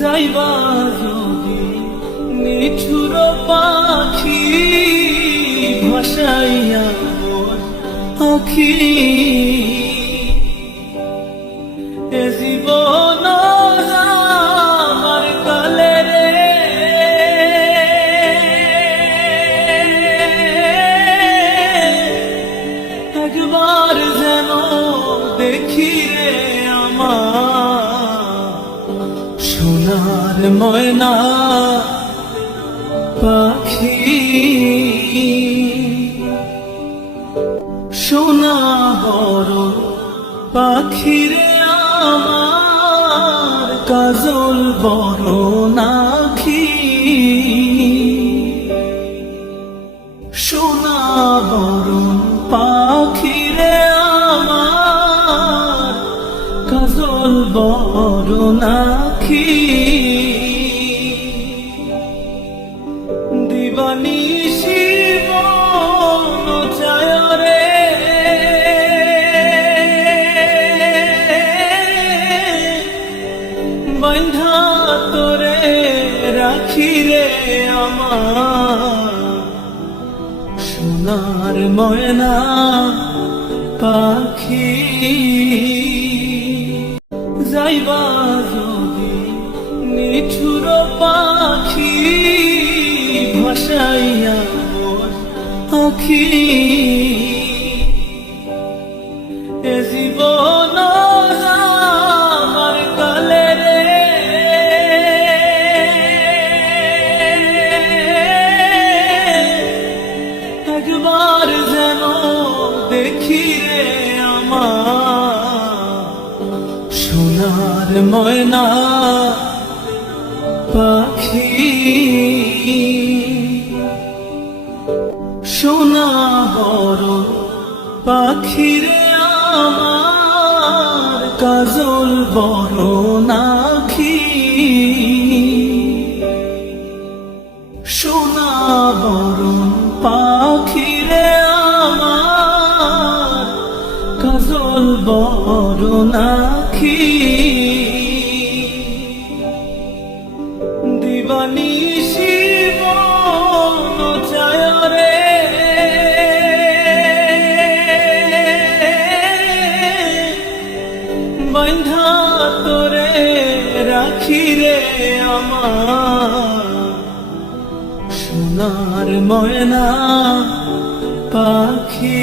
যাইবা যদি নিঠুর পাখি ভাসাইয়া মোর আখি এ জীবন আমার কালে রে একবার যেন দেখি রে আমার সোনার ময়না পাখি সোনা বড় পাখি রে আমার কাজল বড় নাখি সোনা বড় পাখি রে আমার কাজল বড় নাখি দিবানিশি মন চায় রে বন্ধা তোরে রাখি রে আমার সোনার ময়না পাখি যাইবা যদি নিঠুর পাখি ভাসাইয়া মোর আখি এ জীবন আমার কালে রে একবার যেন দেখি রে আমার সোনার ময়না পাখি সোনা বড় পাখি রে আমার কাজল বড় নাখি সোনা বড় পাখি রে আমার কাজল বড় নাখি দিবানিশি মন চায় রে বন্ধা তোরে রাখি রে আমার সোনার ময়না পাখি।